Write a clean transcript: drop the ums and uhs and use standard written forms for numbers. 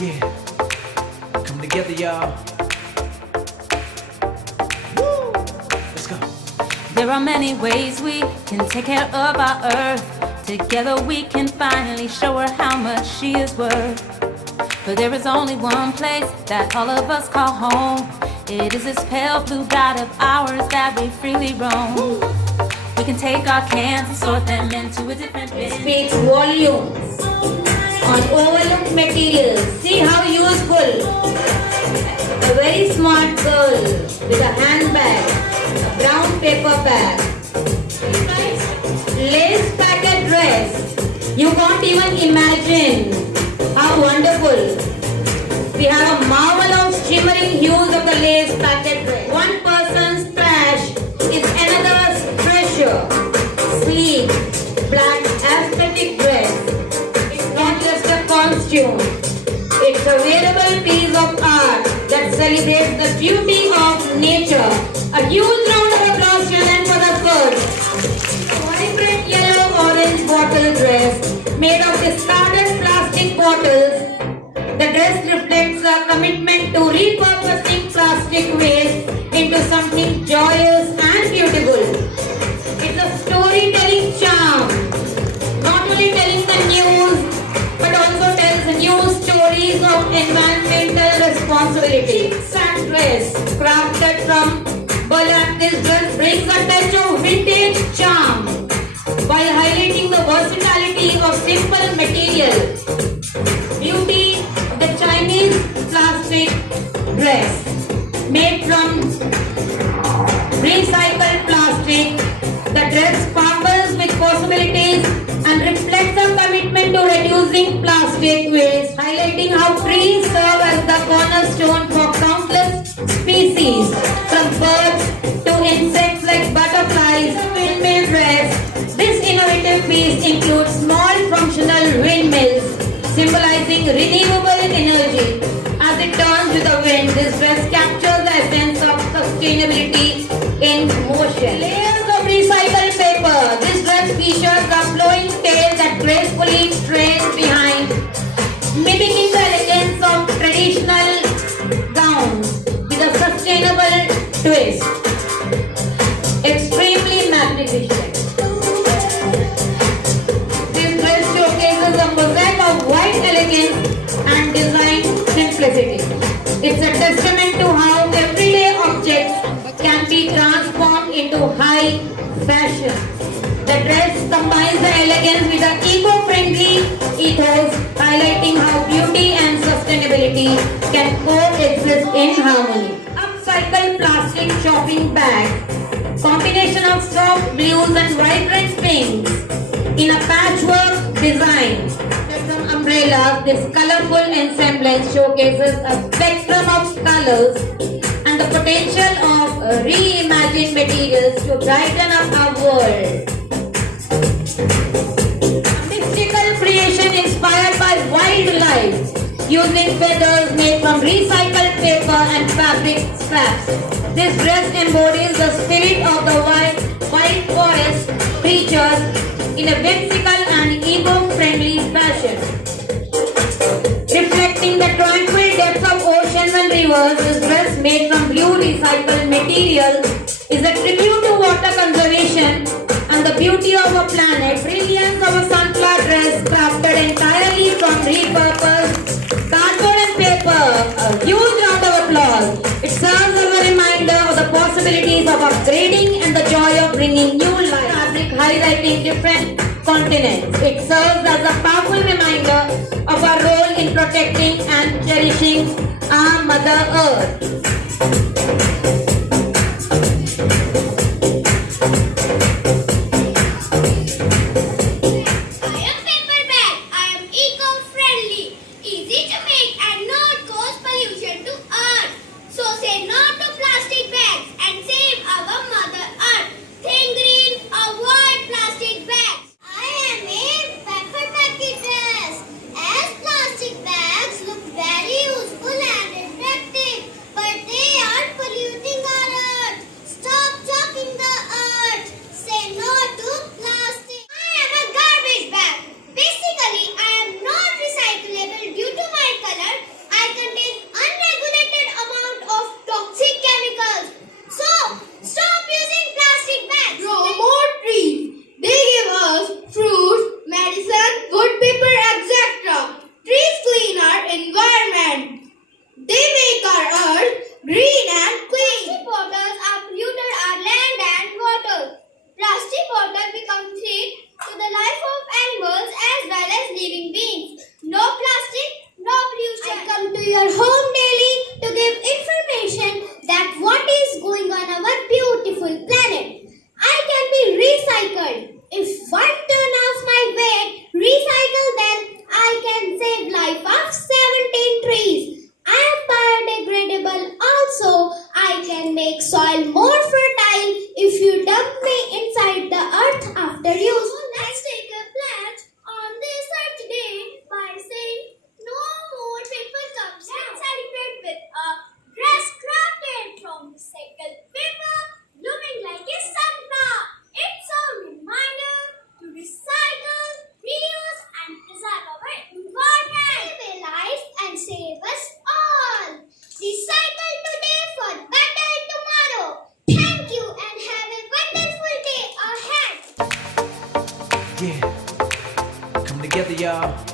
Yeah, come together, y'all. Woo! Let's go. There are many ways we can take care of our earth. Together we can finally show her how much she is worth. But there is only one place that all of us call home. It is this pale blue dot of ours that we freely roam. Woo! We can take our cans and sort them into a different bin. Speaks volumes on overlooked materials. See how useful. A very smart girl with a handbag, a brown paper bag, lace packet dress. You can't even imagine how wonderful. We have a marvel of shimmering hues of the lace packet dress. One person's trash is another's treasure. Sleek, black, aesthetic dress. It's not just a costume. It's a wearable piece of art that celebrates the beauty of nature. A huge round of applause, Shannon, for the first. Vibrant yellow-orange bottle dress made of discarded plastic bottles. The dress reflects a commitment to repurposing plastic waste into something joyous and beautiful. It's a storytelling charm, not only telling the news, but also tells new stories of environmental responsibility. Sack dress, crafted from burlap, this dress brings a touch of vintage charm while highlighting the versatility of simple material. Beauty, the Chinese plastic dress made from recycled plastic. The dress sparkles with possibilities and reflects a commitment to reducing plastic waste, highlighting how trees serve as the cornerstone for countless species, from birds to insects like butterflies. Windmill dress. This innovative piece includes small functional windmills, symbolizing renewable energy. As it turns with the wind, this dress captures the essence of sustainability in motion. Layers of recycled paper. This dress features a flowing tail that gracefully trails behind, mimicking the elegance of traditional gowns with a sustainable twist. Extremely magnificent. This dress showcases a mosaic of white elegance and design simplicity. It's a testament to how everyday objects can be transformed into high fashion. The dress combines the elegance with the eco-friendly ethos, highlighting how beauty and sustainability can coexist in harmony. Upcycled plastic shopping bag, combination of soft blues and vibrant pinks in a patchwork design. From umbrellas, this colorful ensemble showcases a spectrum of colors and the potential of reimagined materials to brighten up our world. Mystical creation inspired by wildlife, using feathers made from recycled paper and fabric scraps. This dress embodies the spirit of the wild forest creatures in a whimsical and eco-friendly fashion. Reflecting the tranquil depths of oceans and rivers, this dress made from blue recycled material is a tribute to water conservation and the beauty of a planet. Brilliance of a sunflower dress crafted entirely from repurposed cardboard and paper. A huge round of applause. It serves as a reminder of the possibilities of upgrading and the joy of bringing new life. Fabric highlighting different continents. It serves as a powerful reminder of our role in protecting and cherishing our Mother Earth. As plastic bags look very useful and attractive, but Yeah. Come together, y'all.